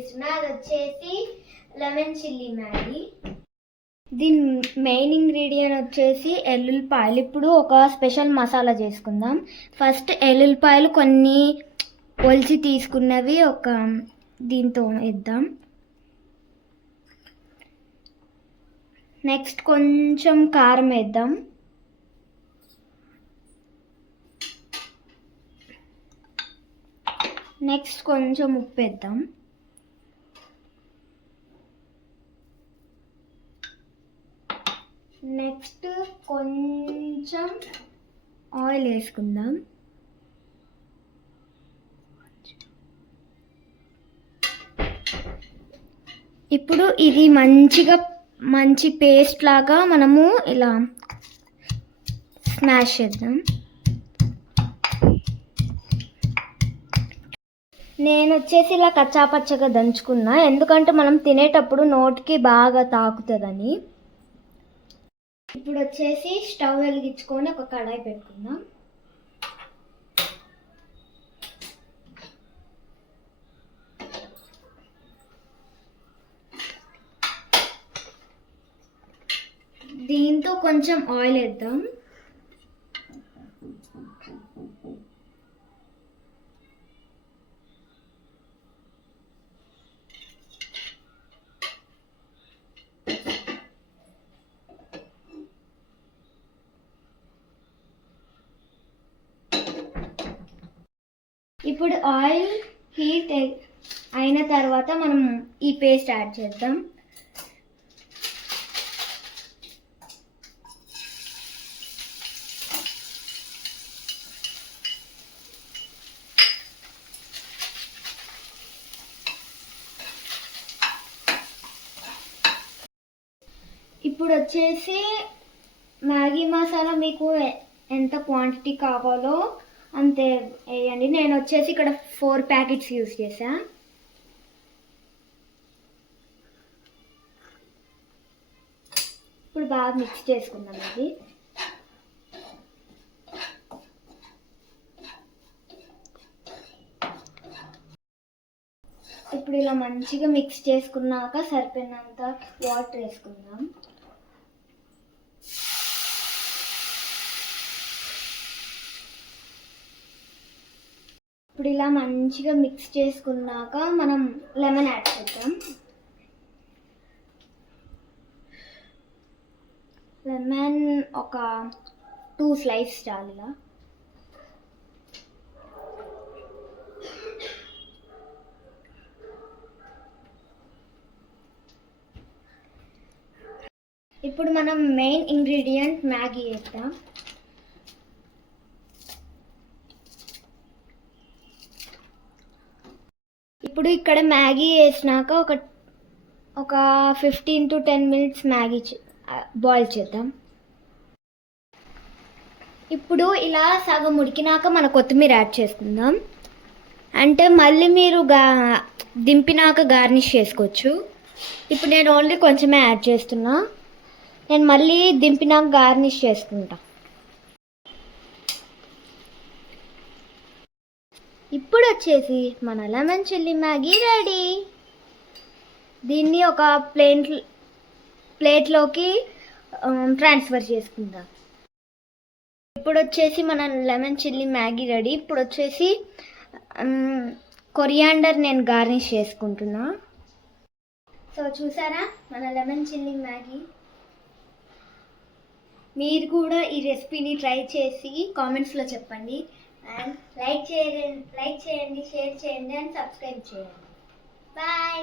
చూపిస్తున్నా. అది వచ్చేసి లెమన్ చిల్లీ మ్యాగీ. దీని మెయిన్ ఇంగ్రీడియంట్ వచ్చేసి ఎల్లుల్లిపాయలు. ఇప్పుడు ఒక స్పెషల్ మసాలా చేసుకుందాం. ఫస్ట్ ఎల్లుల్లిపాయలు కొన్ని ఒలిచి తీసుకున్నవి ఒక దీంతో వేద్దాం. నెక్స్ట్ కొంచెం కారం వేద్దాం. నెక్స్ట్ కొంచెం ఉప్పు వేద్దాం. నెక్స్ట్ కొంచెం ఆయిల్ వేసుకుందాం. ఇప్పుడు ఇది మంచి పేస్ట్ లాగా మనము ఇలా స్మాష్ చేద్దాం. నేను వచ్చేసి ఇలా కచ్చాపచ్చగా దంచుకున్నా, ఎందుకంటే మనం తినేటప్పుడు నోటికి బాగా తాకుతుందని. ఇప్పుడు వచ్చేసి స్టవ్ వెలిగించుకొని ఒక కడాయి పెట్టుకుందాం. దీంతో కొంచెం ఆయిల్ వేద్దాం. ఇప్పుడు ఆయిల్ హీట్ అయిన తర్వాత మనం ఈ పేస్ట్ యాడ్ చేద్దాం. ఇప్పుడు వచ్చేసి మ్యాగీ మసాలా మీకు ఎంత క్వాంటిటీ కావాలో అంతే వేయండి. నేను వచ్చేసి ఇక్కడ 4 ప్యాకెట్స్ యూజ్ చేసా. ఇప్పుడు బాగా మిక్స్ చేసుకుందాం. ఇది ఇప్పుడు ఇలా మంచిగా మిక్స్ చేసుకున్నాక సరిపోయినంత వాటర్ వేసుకుందాం. ఇప్పుడు ఇలా మంచిగా మిక్స్ చేసుకున్నాక మనం లెమన్ యాడ్ చేద్దాం. లెమన్ ఒక 2 స్లైస్ చాలు. ఇలా ఇప్పుడు మనం మెయిన్ ఇంగ్రీడియంట్ మ్యాగీ వేద్దాం. ఇప్పుడు ఇక్కడ మ్యాగీ వేసినాక ఒక 15 to 10 minutes మ్యాగీ బాయిల్ చేద్దాం. ఇప్పుడు ఇలా సగం ఉడికినాక మన కొత్తిమీర యాడ్ చేసుకుందాం. అంటే మళ్ళీ మీరు దింపినాక గార్నిష్ చేసుకోవచ్చు. ఇప్పుడు నేను ఓన్లీ కొంచెమే యాడ్ చేస్తున్నా. నేను మళ్ళీ దింపినాక గార్నిష్ చేసుకుంటా. ఇప్పుడు వచ్చేసి మన లెమన్ చిల్లీ మ్యాగీ రెడీ. దీన్ని ఒక ప్లేట్లోకి ట్రాన్స్ఫర్ చేసుకుందాం. ఇప్పుడు వచ్చేసి మన లెమన్ చిల్లీ మ్యాగీ రెడీ. ఇప్పుడు వచ్చేసి కొరియాండర్ నేను గార్నిష్ చేసుకుంటున్నా. సో చూసారా మన లెమన్ చిల్లీ మ్యాగీ. మీరు కూడా ఈ రెసిపీని ట్రై చేసి కామెంట్స్లో చెప్పండి. అండ్ లైక్ చేయండి, షేర్ చేయండి అండ్ సబ్స్క్రైబ్ చేయండి. బాయ్.